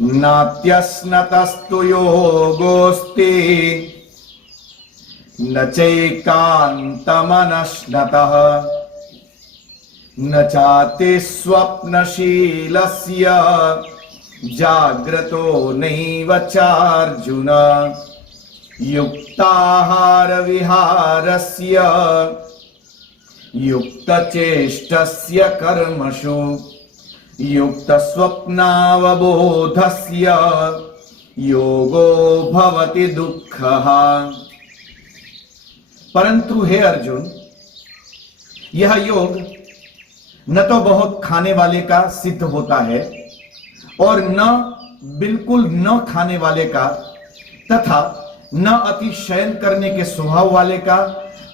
नात्यस्नतस्तु योगोस्ति न चैकान्तमनश्नतः न चाति स्वप्नशीलस्य जाग्रतो नैव चार्जुन युक्ताहार विहारस्य युक्तचेष्टस्य कर्मसु युक्तस्वप्नावबोधस्य योगो भवति दुःखः। परंतु हे अर्जुन, यह योग न तो बहुत खाने वाले का सिद्ध होता है और न बिल्कुल न खाने वाले का, तथा न अति शयन करने के स्वभाव वाले का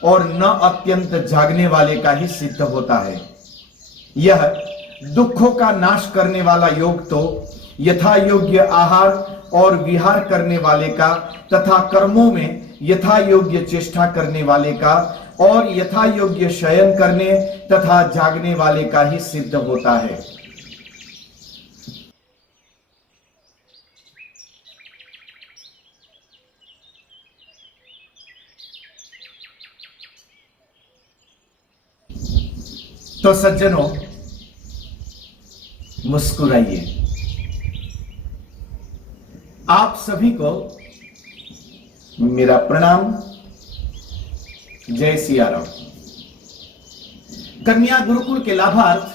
और न अत्यंत जागने वाले का ही सिद्ध होता है। यह दुखों का नाश करने वाला योग तो यथा योग्य आहार और विहार करने वाले का तथा कर्मों में यथा योग्य चेष्टा करने वाले का और यथा योग्य शयन करने तथा जागने वाले का ही सिद्ध होता है। तो सज्जनों, मुस्कुराइए। आप सभी को मेरा प्रणाम। जय सिया राम। कन्या गुरुकुल के लाभार्थ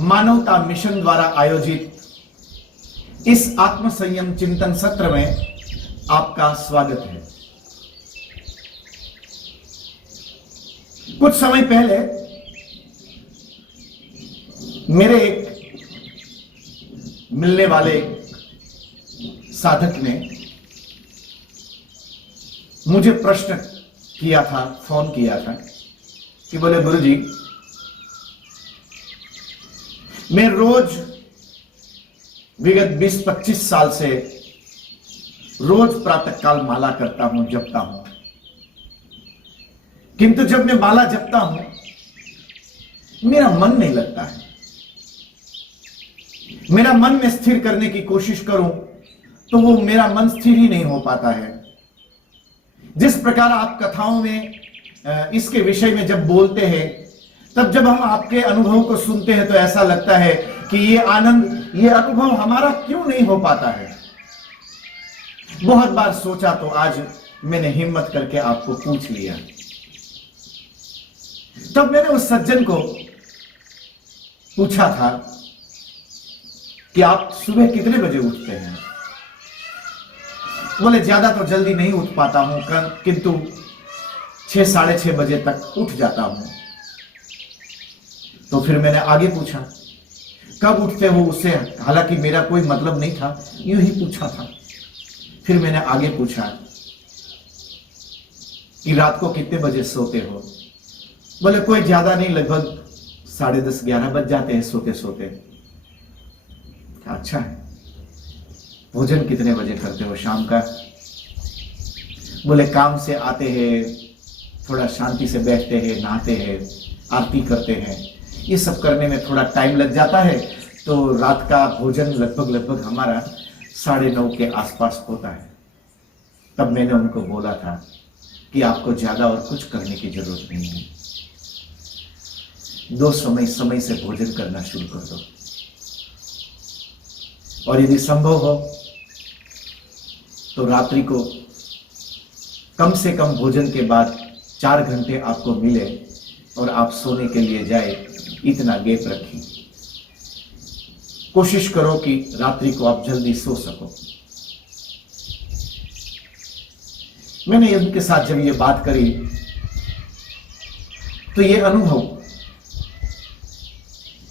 मानवता मिशन द्वारा आयोजित इस आत्म संयम चिंतन सत्र में आपका स्वागत है। कुछ समय पहले मेरे एक मिलने वाले साधक ने मुझे प्रश्न किया था, फोन किया था कि बोले गुरुजी, मैं रोज विगत 20-25 साल से रोज प्रातःकाल माला करता हूं, जपता हूं, किंतु जब मैं माला जपता हूं मेरा मन नहीं लगता है। मेरा मन में स्थिर करने की कोशिश करूं तो वो मेरा मन स्थिर ही नहीं हो पाता है। जिस प्रकार आप कथाओं में इसके विषय में जब बोलते हैं, तब जब हम आपके अनुभव को सुनते हैं तो ऐसा लगता है कि ये आनंद, ये अनुभव हमारा क्यों नहीं हो पाता है। बहुत बार सोचा तो आज मैंने हिम्मत करके आपको पूछ लिया। तब मैंने उस सज्जन को पूछा था कि आप सुबह कितने बजे उठते हैं। बोले ज्यादा तो जल्दी नहीं उठ पाता हूं, किंतु 6-6:30 बजे तक उठ जाता हूं। तो फिर मैंने आगे पूछा कब उठते हो, उससे हालांकि मेरा कोई मतलब नहीं था, यूं ही पूछा था। फिर मैंने आगे पूछा कि रात को कितने बजे सोते हो। बोले कोई ज्यादा नहीं, लगभग 10:30-11 बज जाते हैं सोते सोते। अच्छा है। भोजन कितने बजे करते हो शाम का। बोले काम से आते हैं, थोड़ा शांति से बैठते हैं, नहाते हैं, आरती करते हैं, ये सब करने में थोड़ा टाइम लग जाता है, तो रात का भोजन लगभग हमारा 9:30 के आसपास होता है। तब मैंने उनको बोला था कि आपको ज्यादा और कुछ करने की जरूरत नहीं है, 2 समय से भोजन करना शुरू कर दो, और यदि संभव हो तो रात्रि को कम से कम भोजन के बाद 4 घंटे आपको मिले और आप सोने के लिए जाए, इतना गैप रखिए। कोशिश करो कि रात्रि को आप जल्दी सो सको। मैंने उनके साथ जब ये बात करी तो ये अनुभव,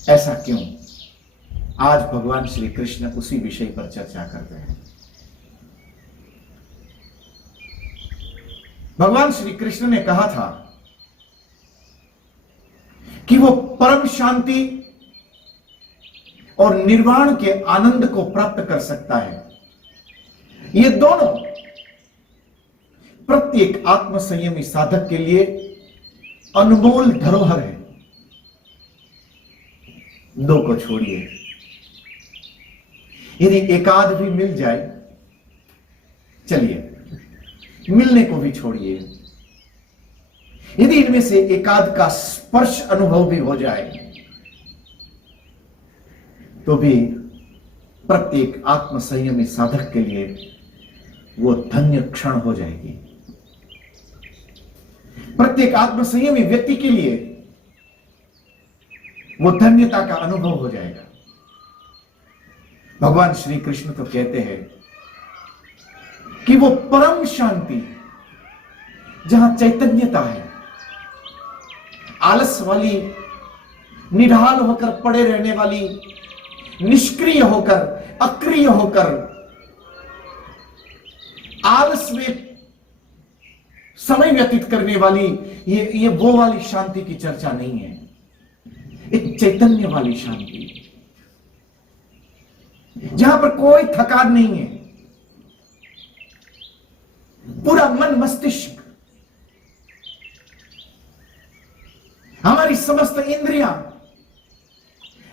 ऐसा क्यों? आज भगवान श्री कृष्ण उसी विषय पर चर्चा करते हैं। भगवान श्री कृष्ण ने कहा था कि वो परम शांति और निर्वाण के आनंद को प्राप्त कर सकता है। ये दोनों प्रत्येक आत्म संयमी साधक के लिए अनमोल धरोहर है। 2 को छोड़िए, यदि एकाध भी मिल जाए, चलिए मिलने को भी छोड़िए, यदि इनमें से एकाध का स्पर्श अनुभव भी हो जाए तो भी प्रत्येक आत्म संयमी साधक के लिए वो धन्य क्षण हो जाएगी। प्रत्येक आत्म संयमी व्यक्ति के लिए वो धन्यता का अनुभव हो जाएगा। भगवान श्री कृष्ण तो कहते हैं कि वो परम शांति जहां चैतन्यता है, आलस वाली, निढाल होकर पड़े रहने वाली, निष्क्रिय होकर, अक्रिय होकर, आलस में समय व्यतीत करने वाली, ये वो वाली शांति की चर्चा नहीं है। एक चैतन्य वाली शांति जहां पर कोई थकान नहीं है, पूरा मन मस्तिष्क, हमारी समस्त इंद्रियां,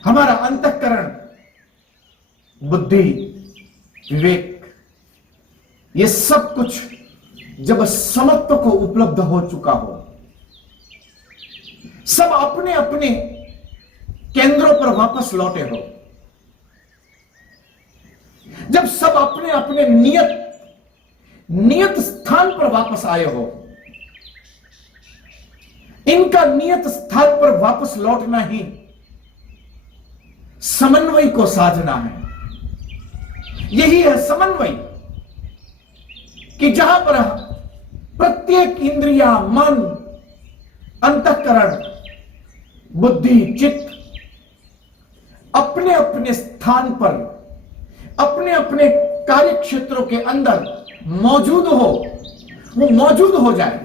हमारा अंतःकरण, बुद्धि, विवेक, ये सब कुछ जब समत्व को उपलब्ध हो चुका हो, सब अपने अपने केंद्रों पर वापस लौटे हो, जब सब अपने अपने नियत स्थान पर वापस आए हो, इनका नियत स्थान पर वापस लौटना ही समन्वय को साधना है। यही है समन्वय, कि जहां पर प्रत्येक इंद्रिया, मन, अंतःकरण, बुद्धि, चित्त अपने अपने स्थान पर, अपने अपने कार्य क्षेत्रों के अंदर मौजूद हो, वो मौजूद हो जाए।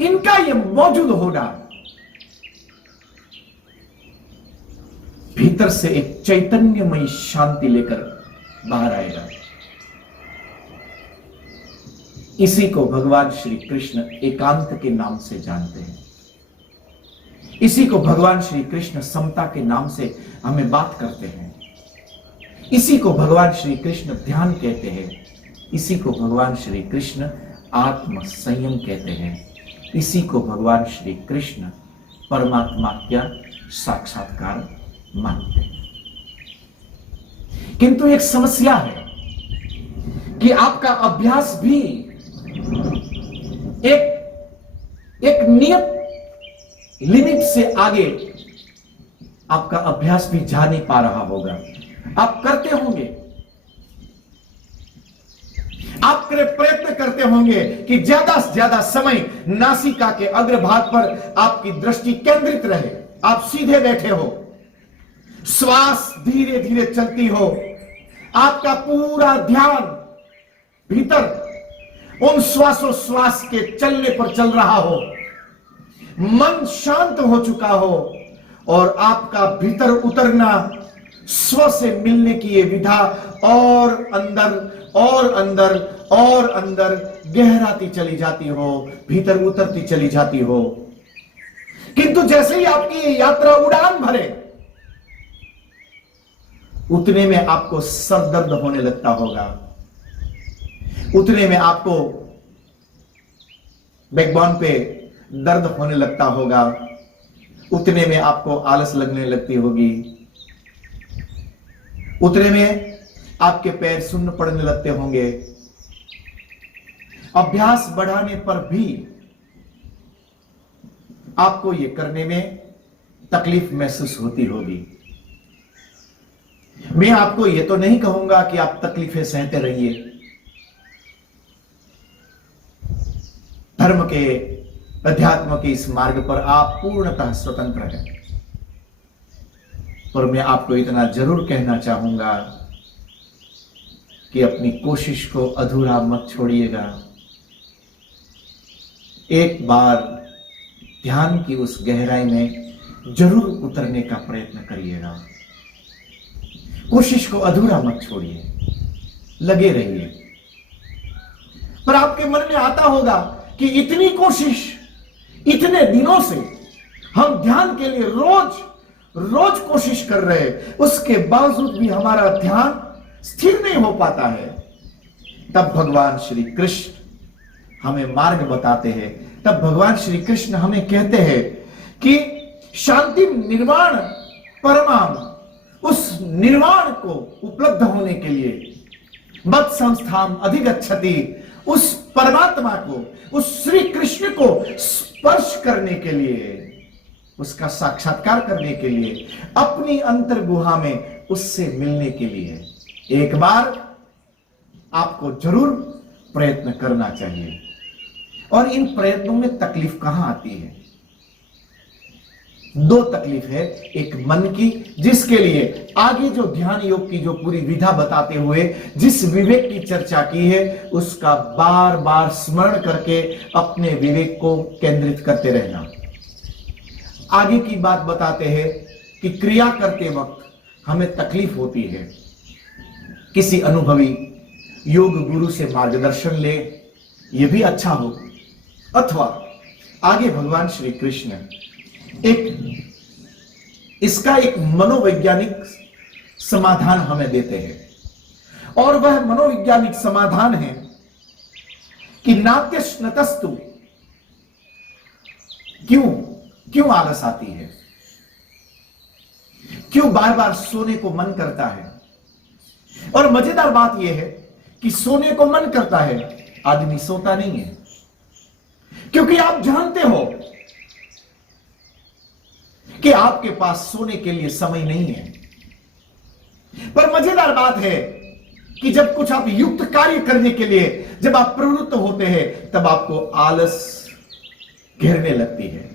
इनका ये मौजूद होना भीतर से एक चैतन्यमयी शांति लेकर बाहर आएगा। इसी को भगवान श्री कृष्ण एकांत के नाम से जानते हैं। इसी को भगवान श्री कृष्ण समता के नाम से हमें बात करते हैं। इसी को भगवान श्री कृष्ण ध्यान कहते हैं। इसी को भगवान श्री कृष्ण आत्म संयम कहते हैं। इसी को भगवान श्री कृष्ण परमात्मा का साक्षात्कार मानते हैं। किंतु एक समस्या है कि आपका अभ्यास भी एक नियत लिमिट से आगे आपका अभ्यास भी जा नहीं पा रहा होगा। आप करते होंगे, आप प्रयत्न करते होंगे कि ज्यादा से ज्यादा समय नासिका के अग्रभाग पर आपकी दृष्टि केंद्रित रहे। आप सीधे बैठे हो, श्वास धीरे धीरे चलती हो, आपका पूरा ध्यान भीतर उन श्वासोश्वास के चलने पर चल रहा हो, मन शांत हो चुका हो और आपका भीतर उतरना, स्व से मिलने की ये विधा और अंदर और अंदर और अंदर गहराती चली जाती हो, भीतर उतरती चली जाती हो। किंतु जैसे ही आपकी ये यात्रा उड़ान भरे, उतने में आपको सर दर्द होने लगता होगा, उतने में आपको बैकबोन पे दर्द होने लगता होगा, उतने में आपको आलस लगने लगती होगी, उतने में आपके पैर सुन्न पड़ने लगते होंगे। अभ्यास बढ़ाने पर भी आपको यह करने में तकलीफ महसूस होती होगी। मैं आपको यह तो नहीं कहूंगा कि आप तकलीफें सहते रहिए। धर्म के, अध्यात्म के इस मार्ग पर आप पूर्णतः स्वतंत्र हैं। पर मैं आपको इतना जरूर कहना चाहूंगा कि अपनी कोशिश को अधूरा मत छोड़िएगा। एक बार ध्यान की उस गहराई में जरूर उतरने का प्रयत्न करिएगा। कोशिश को अधूरा मत छोड़िए, लगे रहिए। पर आपके मन में आता होगा कि इतनी कोशिश, इतने दिनों से हम ध्यान के लिए रोज कोशिश कर रहे हैं, उसके बावजूद भी हमारा ध्यान स्थिर नहीं हो पाता है, तब भगवान श्री कृष्ण हमें मार्ग बताते हैं। तब भगवान श्री कृष्ण हमें कहते हैं कि शांति निर्वाण परमाम, उस निर्वाण को उपलब्ध होने के लिए मत संस्थान अधिगच्छति, उस परमात्मा को, उस श्री कृष्ण को स्पर्श करने के लिए, उसका साक्षात्कार करने के लिए, अपनी अंतर गुहा में उससे मिलने के लिए एक बार आपको जरूर प्रयत्न करना चाहिए। और इन प्रयत्नों में तकलीफ कहां आती है? दो तकलीफ है। एक मन की, जिसके लिए आगे जो ध्यान योग की जो पूरी विधा बताते हुए जिस विवेक की चर्चा की है, उसका बार बार स्मरण करके अपने विवेक को केंद्रित करते रहना। आगे की बात बताते हैं कि क्रिया करते वक्त हमें तकलीफ होती है, किसी अनुभवी योग गुरु से मार्गदर्शन ले, यह भी अच्छा हो। अथवा आगे भगवान श्री कृष्ण इसका एक मनोवैज्ञानिक समाधान हमें देते हैं, और वह मनोवैज्ञानिक समाधान है कि नात्यश्नतस्तु, क्यों आलस आती है, क्यों बार बार सोने को मन करता है। और मजेदार बात यह है कि सोने को मन करता है, आदमी सोता नहीं है, क्योंकि आप जानते हो कि आपके पास सोने के लिए समय नहीं है। पर मजेदार बात है कि जब कुछ आप युक्त कार्य करने के लिए जब आप प्रवृत्त होते हैं, तब आपको आलस घेरने लगती है।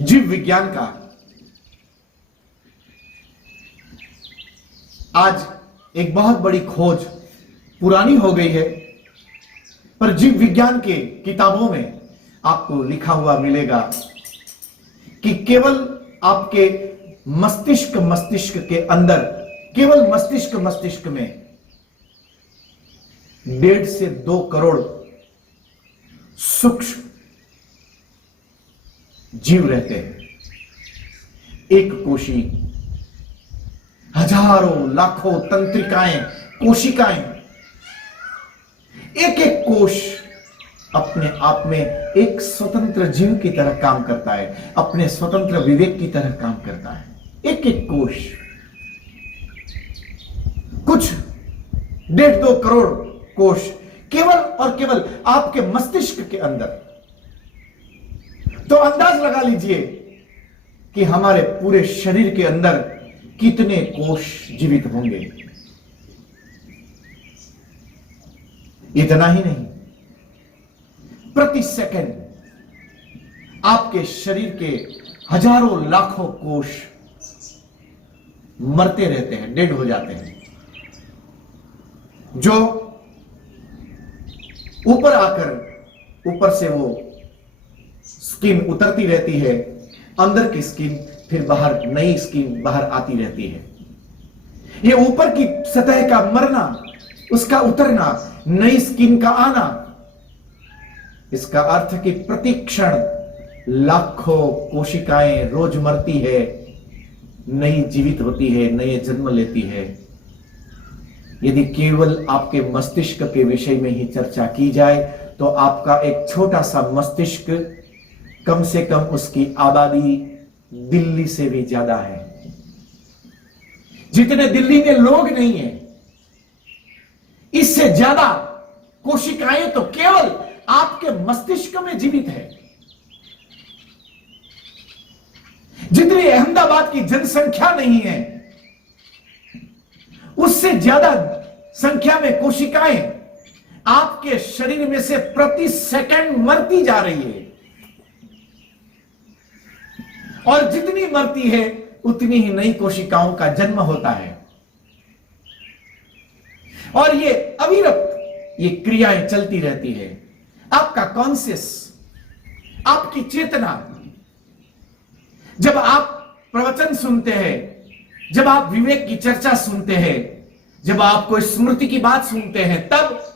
जीव विज्ञान का आज एक बहुत बड़ी खोज पुरानी हो गई है, पर जीव विज्ञान के किताबों में आपको लिखा हुआ मिलेगा कि केवल आपके मस्तिष्क के अंदर, केवल मस्तिष्क में 1.5 से 2 करोड़ सूक्ष्म जीव रहते हैं। एक कोशी, हजारों लाखों तंत्रिकाएं, कोशिकाएं, एक एक कोश अपने आप में एक स्वतंत्र जीव की तरह काम करता है, अपने स्वतंत्र विवेक की तरह काम करता है। एक एक कोश, कुछ 1.5-2 करोड़ कोश केवल और केवल आपके मस्तिष्क के अंदर। तो अंदाज लगा लीजिए कि हमारे पूरे शरीर के अंदर कितने कोश जीवित होंगे। इतना ही नहीं, प्रति सेकंड आपके शरीर के हजारों लाखों कोश मरते रहते हैं, डेड हो जाते हैं, जो ऊपर आकर ऊपर से वो स्किन उतरती रहती है, अंदर की स्किन, फिर बाहर नई स्किन बाहर आती रहती है। ये ऊपर की सतह का मरना, उसका उतरना, नई स्किन का आना, इसका अर्थ कि प्रति क्षण लाखों कोशिकाएं रोज मरती है, नई जीवित होती है, नए जन्म लेती है। यदि केवल आपके मस्तिष्क के विषय में ही चर्चा की जाए तो आपका एक छोटा सा मस्तिष्क, कम से कम उसकी आबादी दिल्ली से भी ज्यादा है। जितने दिल्ली में लोग नहीं है, इससे ज्यादा कोशिकाएं तो केवल आपके मस्तिष्क में जीवित है। जितनी अहमदाबाद की जनसंख्या नहीं है, उससे ज्यादा संख्या में कोशिकाएं आपके शरीर में से प्रति सेकंड मरती जा रही है, और जितनी मरती है उतनी ही नई कोशिकाओं का जन्म होता है। और ये अविरत ये क्रियाएं चलती रहती है। आपका कॉन्शियस, आपकी चेतना, जब आप प्रवचन सुनते हैं, जब आप विवेक की चर्चा सुनते हैं, जब आप कोई स्मृति की बात सुनते हैं, तब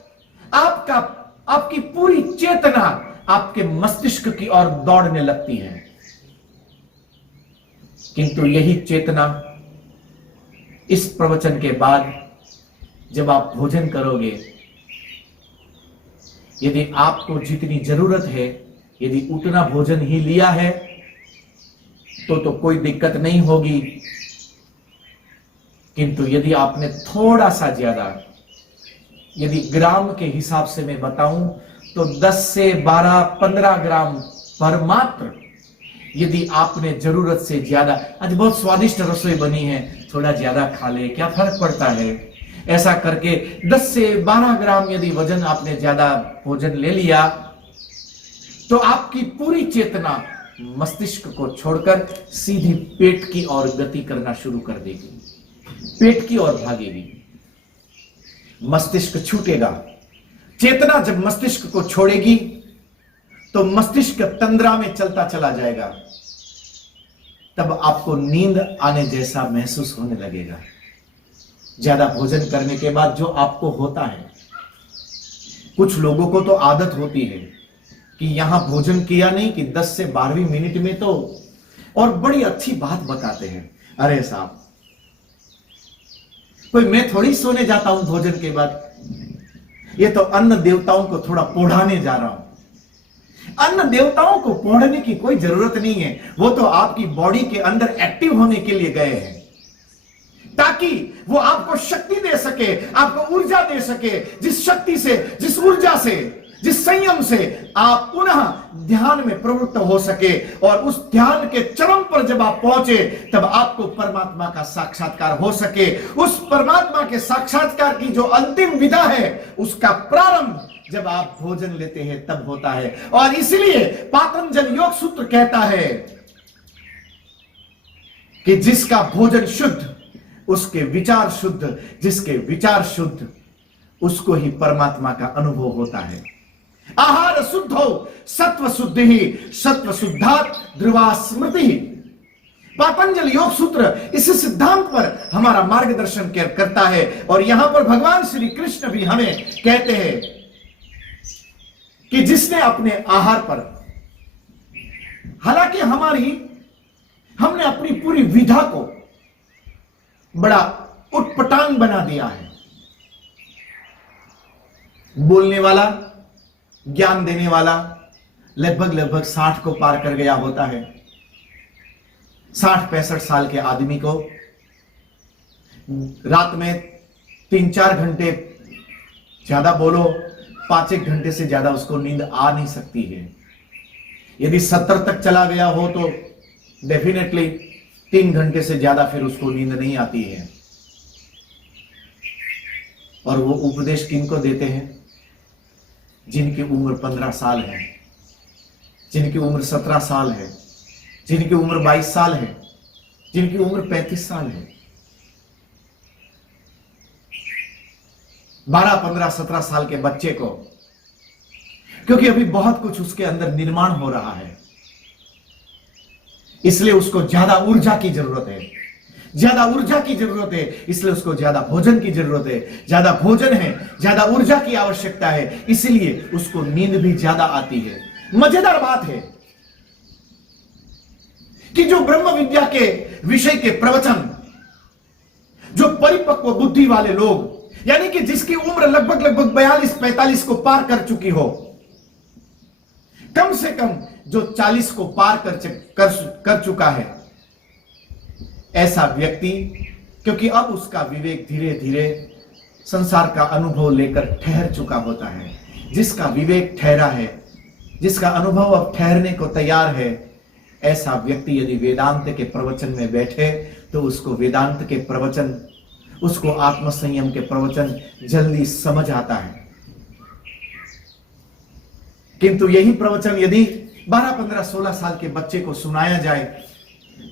आपकी पूरी चेतना आपके मस्तिष्क की ओर दौड़ने लगती है। किंतु यही चेतना इस प्रवचन के बाद जब आप भोजन करोगे, यदि आपको जितनी जरूरत है, यदि उतना भोजन ही लिया है तो कोई दिक्कत नहीं होगी। किंतु यदि आपने थोड़ा सा ज्यादा, यदि ग्राम के हिसाब से मैं बताऊं तो 10 से 12, 15 ग्राम पर मात्र, यदि आपने जरूरत से ज्यादा, आज बहुत स्वादिष्ट रसोई बनी है, थोड़ा ज्यादा खा ले, क्या फर्क पड़ता है, ऐसा करके 10 से 12 ग्राम यदि वजन आपने ज्यादा भोजन ले लिया तो आपकी पूरी चेतना मस्तिष्क को छोड़कर सीधी पेट की ओर गति करना शुरू कर देगी, पेट की ओर भागेगी, मस्तिष्क छूटेगा। चेतना जब मस्तिष्क को छोड़ेगी तो मस्तिष्क तंद्रा में चलता चला जाएगा, तब आपको नींद आने जैसा महसूस होने लगेगा। ज्यादा भोजन करने के बाद जो आपको होता है, कुछ लोगों को तो आदत होती है कि यहां भोजन किया नहीं कि 10 से 12वीं मिनट में तो, और बड़ी अच्छी बात बताते हैं, अरे साहब कोई मैं थोड़ी सोने जाता हूं भोजन के बाद, ये तो अन्न देवताओं को थोड़ा पोढ़ाने जा रहा हूं। अन्न देवताओं को पोढ़ने की कोई जरूरत नहीं है, वो तो आपकी बॉडी के अंदर एक्टिव होने के लिए गए हैं, ताकि वो आपको शक्ति दे सके, आपको ऊर्जा दे सके, जिस शक्ति से, जिस ऊर्जा से, जिस संयम से आप पुनः ध्यान में प्रवृत्त हो सके, और उस ध्यान के चरम पर जब आप पहुंचे तब आपको परमात्मा का साक्षात्कार हो सके। उस परमात्मा के साक्षात्कार की जो अंतिम विधा है, उसका प्रारंभ जब आप भोजन लेते हैं तब होता है। और इसलिए पातंजल योग सूत्र कहता है कि जिसका भोजन शुद्ध उसके विचार शुद्ध, जिसके विचार शुद्ध उसको ही परमात्मा का अनुभव होता है। आहार शुद्ध हो सत्व शुद्धि ही, सत्व शुद्धात् ध्रुवा स्मृति। पातंजल योग सूत्र इस सिद्धांत पर हमारा मार्गदर्शन करता है, और यहां पर भगवान श्री कृष्ण भी हमें कहते हैं कि जिसने अपने आहार पर, हालांकि हमने अपनी पूरी विधा को बड़ा उटपटांग बना दिया है। बोलने वाला, ज्ञान देने वाला लगभग 60 को पार कर गया होता है। 60-65 साल के आदमी को रात में 3-4 घंटे ज्यादा बोलो, 5-1 घंटे से ज्यादा उसको नींद आ नहीं सकती है। यदि 70 तक चला गया हो तो डेफिनेटली 3 घंटे से ज्यादा फिर उसको नींद नहीं आती है। और वो उपदेश किनको देते हैं? जिनकी उम्र 15 साल है, जिनकी उम्र 17 साल है, जिनकी उम्र 22 साल है, जिनकी उम्र 35 साल है। 12, 15, 17 साल के बच्चे को, क्योंकि अभी बहुत कुछ उसके अंदर निर्माण हो रहा है, इसलिए उसको ज्यादा ऊर्जा की जरूरत है, ज्यादा ऊर्जा की जरूरत है, इसलिए उसको ज्यादा भोजन की जरूरत है। ज्यादा भोजन है, ज्यादा ऊर्जा की आवश्यकता है, इसलिए उसको नींद भी ज्यादा आती है। मजेदार बात है कि जो ब्रह्म विद्या के विषय के प्रवचन, जो परिपक्व बुद्धि वाले लोग, यानी कि जिसकी उम्र लगभग 42-45 को पार कर चुकी हो, कम से कम जो 40 को पार कर चुका है, ऐसा व्यक्ति, क्योंकि अब उसका विवेक धीरे धीरे संसार का अनुभव लेकर ठहर चुका होता है, जिसका विवेक ठहरा है, जिसका अनुभव अब ठहरने को तैयार है, ऐसा व्यक्ति यदि वेदांत के प्रवचन में बैठे तो उसको वेदांत के प्रवचन, उसको आत्मसंयम के प्रवचन जल्दी समझ आता है। किंतु यही प्रवचन यदि 12, 15, 16 साल के बच्चे को सुनाया जाए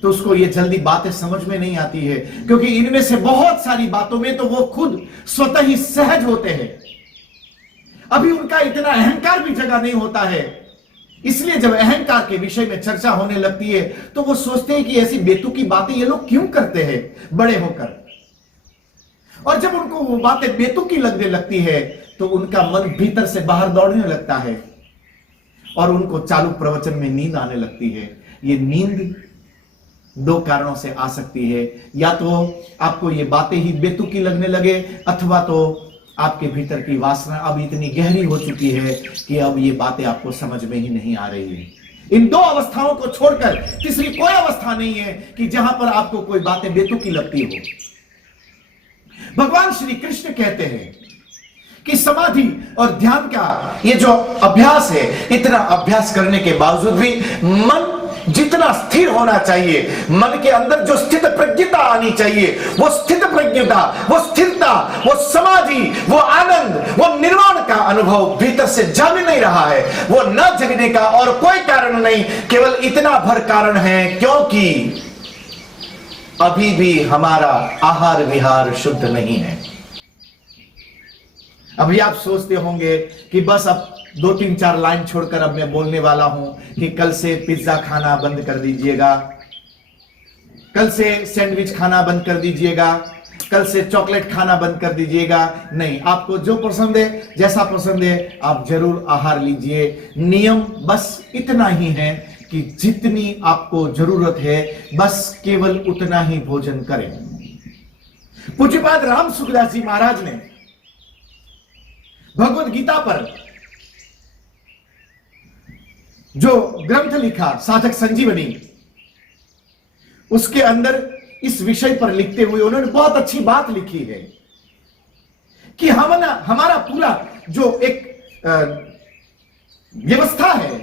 तो उसको ये जल्दी बातें समझ में नहीं आती है, क्योंकि इनमें से बहुत सारी बातों में तो वो खुद स्वतः ही सहज होते हैं। अभी उनका इतना अहंकार भी जगह नहीं होता है, इसलिए जब अहंकार के विषय में चर्चा होने लगती है तो वो सोचते हैं कि ऐसी बेतुकी बातें ये लोग क्यों करते हैं बड़े होकर। और जब उनको वो बातें बेतुकी लगने लगती है तो उनका मन भीतर से बाहर दौड़ने लगता है और उनको चालू प्रवचन में नींद आने लगती है। ये नींद दो कारणों से आ सकती है। या तो आपको ये बातें ही बेतुकी लगने लगे, अथवा तो आपके भीतर की वासना अब इतनी गहरी हो चुकी है कि अब ये बातें आपको समझ में ही नहीं आ रही है। इन दो अवस्थाओं को छोड़कर तीसरी कोई अवस्था नहीं है कि जहां पर आपको कोई बातें बेतुकी लगती हो। भगवान श्री कृष्ण कहते हैं कि समाधि और ध्यान का ये जो अभ्यास है, इतना अभ्यास करने के बावजूद भी मन जितना स्थिर होना चाहिए, मन के अंदर जो स्थित प्रज्ञता आनी चाहिए, वो स्थित प्रज्ञता, वो स्थिरता, वो समाधि, वो आनंद, वो निर्वाण का अनुभव भीतर से जग नहीं रहा है। वो न जगने का और कोई कारण नहीं, केवल इतना भर कारण है क्योंकि अभी भी हमारा आहार विहार शुद्ध नहीं है। अभी आप सोचते होंगे कि बस अब 2-3-4 लाइन छोड़कर अब मैं बोलने वाला हूं कि कल से पिज्जा खाना बंद कर दीजिएगा, कल से सैंडविच खाना बंद कर दीजिएगा, कल से चॉकलेट खाना बंद कर दीजिएगा। नहीं, आपको जो पसंद है, जैसा पसंद है, आप जरूर आहार लीजिए। नियम बस इतना ही है कि जितनी आपको जरूरत है बस केवल उतना ही भोजन करें। पूज्यपाद राम सुखदास जी महाराज ने भगवत गीता पर जो ग्रंथ लिखा साधक संजीवनी, उसके अंदर इस विषय पर लिखते हुए उन्होंने बहुत अच्छी बात लिखी है कि हमारा पूरा जो एक व्यवस्था है,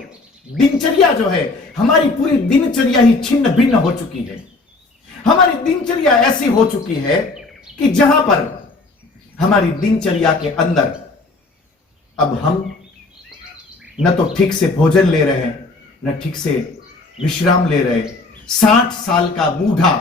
दिनचर्या जो है, हमारी पूरी दिनचर्या ही छिन्न भिन्न हो चुकी है। हमारी दिनचर्या ऐसी हो चुकी है कि जहां पर हमारी दिनचर्या के अंदर अब हम न तो ठीक से भोजन ले रहे हैं, न ठीक से विश्राम ले रहे। 60 साल का बूढ़ा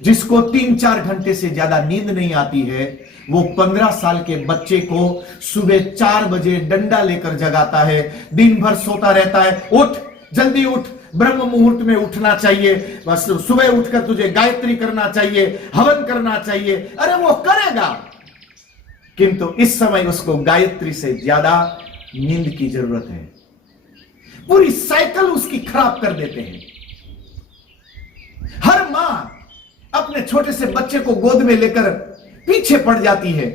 जिसको 3-4 घंटे से ज्यादा नींद नहीं आती है, वो 15 साल के बच्चे को सुबह 4 बजे डंडा लेकर जगाता है, दिन भर सोता रहता है। उठ, जल्दी उठ, ब्रह्म मुहूर्त में उठना चाहिए, बस सुबह उठकर तुझे गायत्री करना चाहिए, हवन करना चाहिए। अरे वो करेगा, किंतु इस समय उसको गायत्री से ज्यादा नींद की जरूरत है। पूरी साइकिल उसकी खराब कर देते हैं। हर मां अपने छोटे से बच्चे को गोद में लेकर पीछे पड़ जाती है।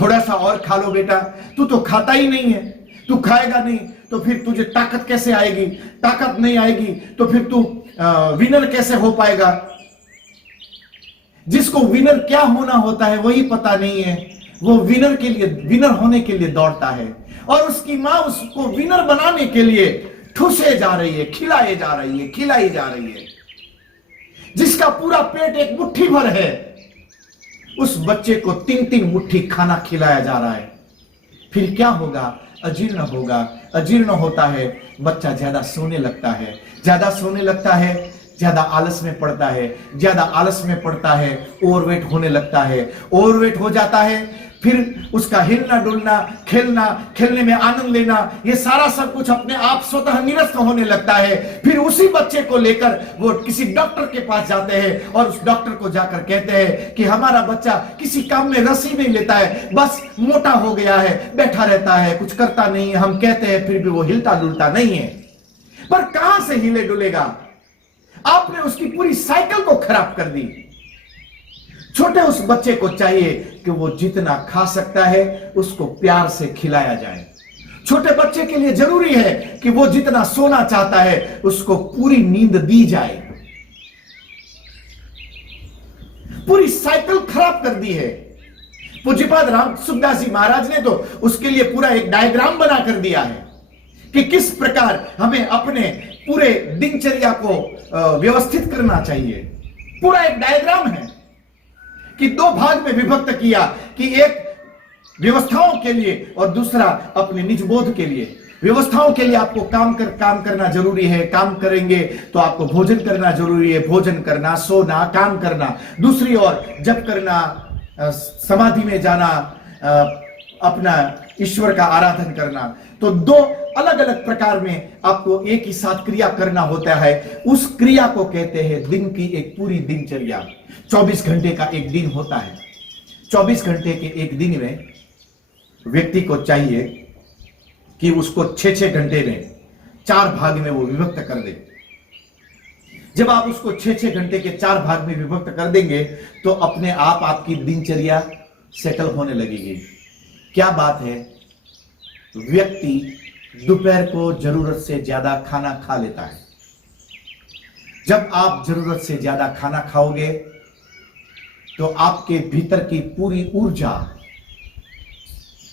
थोड़ा सा और खा लो बेटा, तू तो खाता ही नहीं है, तू खाएगा नहीं तो फिर तुझे ताकत कैसे आएगी, ताकत नहीं आएगी तो फिर तू विनर कैसे हो पाएगा। जिसको विनर क्या होना होता है वही पता नहीं है, वो विनर के लिए, विनर होने के लिए दौड़ता है, और उसकी मां उसको विनर बनाने के लिए ठूसे जा रही है, खिलाए जा रही है, खिलाई जा रही है। जिसका पूरा पेट एक मुट्ठी भर है, उस बच्चे को 3-3 मुट्ठी खाना खिलाया जा रहा है। फिर क्या होगा? अजीर्ण होगा। अजीर्ण होता है, बच्चा ज्यादा सोने लगता है, ज्यादा सोने लगता है, ज्यादा आलस में पड़ता है, ज्यादा आलस में पड़ता है, ओवरवेट होने लगता है, ओवरवेट हो जाता है। फिर उसका हिलना डुलना, खेलना, खेलने में आनंद लेना, ये सारा सब कुछ अपने आप स्वतः निरस्त होने लगता है। फिर उसी बच्चे को लेकर वो किसी डॉक्टर के पास जाते हैं और उस डॉक्टर को जाकर कहते हैं कि हमारा बच्चा किसी काम में रस ही नहीं लेता है, बस मोटा हो गया है, बैठा रहता है, कुछ करता नहीं है। हम कहते हैं फिर भी वो हिलता डुलता नहीं है। पर कहां से हिले डुलेगा? आपने उसकी पूरी साइकिल को खराब कर दी। छोटे उस बच्चे को चाहिए कि वो जितना खा सकता है उसको प्यार से खिलाया जाए। छोटे बच्चे के लिए जरूरी है कि वो जितना सोना चाहता है उसको पूरी नींद दी जाए। पूरी साइकिल खराब कर दी है। पूज्यपाद राम सुखदास जी महाराज ने तो उसके लिए पूरा एक डायग्राम बना कर दिया है कि किस प्रकार हमें अपने पूरे दिनचर्या को व्यवस्थित करना चाहिए। पूरा एक डायग्राम है कि 2 भाग में विभक्त किया कि एक व्यवस्थाओं के लिए और दूसरा अपने निजबोध के लिए। व्यवस्थाओं के लिए आपको काम करना जरूरी है, काम करेंगे तो आपको भोजन करना जरूरी है, भोजन करना, सोना, काम करना। दूसरी ओर जप करना, समाधि में जाना, अपना ईश्वर का आराधन करना। तो 2 अलग अलग प्रकार में आपको एक ही साथ क्रिया करना होता है। उस क्रिया को कहते हैं दिन की एक पूरी दिनचर्या। 24 घंटे का एक दिन होता है। 24 घंटे के एक दिन में व्यक्ति को चाहिए कि उसको 6-6 घंटे में 4 भाग में वो विभक्त कर दे। जब आप उसको 6-6 घंटे के 4 भाग में विभक्त कर देंगे तो अपने आप आपकी दिनचर्या सेटल होने लगेगी। क्या बात है, व्यक्ति दोपहर को जरूरत से ज्यादा खाना खा लेता है। जब आप जरूरत से ज्यादा खाना खाओगे तो आपके भीतर की पूरी ऊर्जा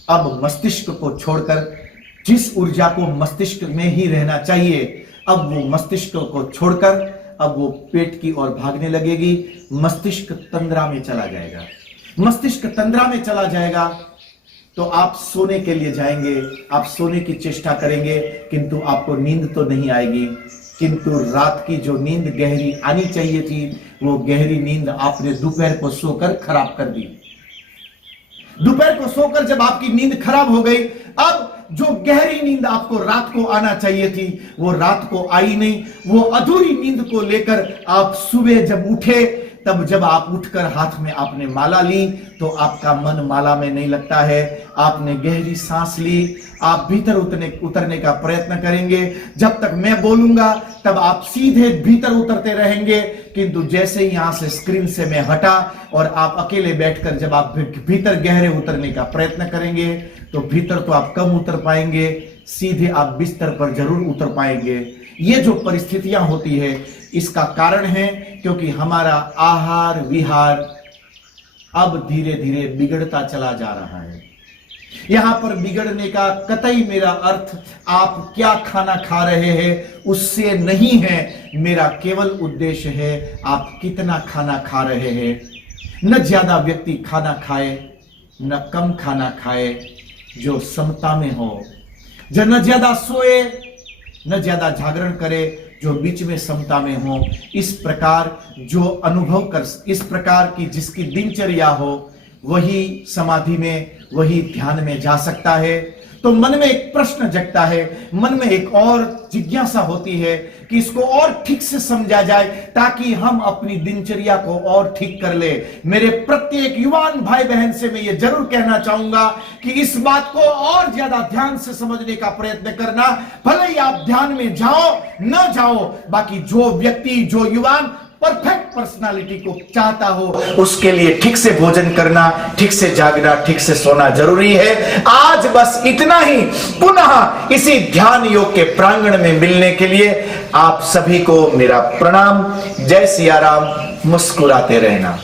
अब मस्तिष्क को छोड़कर, जिस ऊर्जा को मस्तिष्क में ही रहना चाहिए, अब वो मस्तिष्क को छोड़कर अब वो पेट की ओर भागने लगेगी। मस्तिष्क तंद्रा में चला जाएगा। मस्तिष्क तंद्रा में चला जाएगा तो आप सोने के लिए जाएंगे, आप सोने की चेष्टा करेंगे, किंतु आपको नींद तो नहीं आएगी। किंतु रात की जो नींद गहरी आनी चाहिए थी, वो गहरी नींद आपने दोपहर को सोकर खराब कर दी। दोपहर को सोकर जब आपकी नींद खराब हो गई, अब जो गहरी नींद आपको रात को आना चाहिए थी वो रात को आई नहीं। वो अधूरी नींद को लेकर आप सुबह जब उठे, तब जब आप उठकर हाथ में आपने माला ली तो आपका मन माला में नहीं लगता है। आपने गहरी सांस ली, आप भीतर उतरने का प्रयत्न करेंगे। जब तक मैं बोलूंगा तब आप सीधे भीतर उतरते रहेंगे, किंतु जैसे ही यहां से स्क्रीन से मैं हटा और आप अकेले बैठकर जब आप भीतर गहरे उतरने का प्रयत्न करेंगे तो भीतर तो आप कम उतर पाएंगे, सीधे आप बिस्तर पर जरूर उतर पाएंगे। ये जो परिस्थितियां होती है इसका कारण है क्योंकि हमारा आहार विहार अब धीरे धीरे बिगड़ता चला जा रहा है। यहां पर बिगड़ने का कतई मेरा अर्थ आप क्या खाना खा रहे हैं उससे नहीं है। मेरा केवल उद्देश्य है आप कितना खाना खा रहे हैं। न ज्यादा व्यक्ति खाना खाए, न कम खाना खाए, जो समता में हो। जो न ज्यादा सोए, न ज्यादा जागरण करे, जो बीच में समता में हो। इस प्रकार जो अनुभव कर, इस प्रकार की जिसकी दिनचर्या हो, वही समाधि में, वही ध्यान में जा सकता है। तो मन में एक प्रश्न जगता है, मन में एक और जिज्ञासा होती है कि इसको और ठीक से समझा जाए ताकि हम अपनी दिनचर्या को और ठीक कर ले। मेरे प्रत्येक युवान भाई बहन से मैं ये जरूर कहना चाहूंगा कि इस बात को और ज्यादा ध्यान से समझने का प्रयत्न करना। भले ही आप ध्यान में जाओ न जाओ, बाकी जो व्यक्ति, जो युवान परफेक्ट पर्सनालिटी को चाहता हो, उसके लिए ठीक से भोजन करना, ठीक से जागना, ठीक से सोना जरूरी है। आज बस इतना ही। पुनः इसी ध्यान योग के प्रांगण में मिलने के लिए आप सभी को मेरा प्रणाम। जय सिया राम। मुस्कुराते रहना।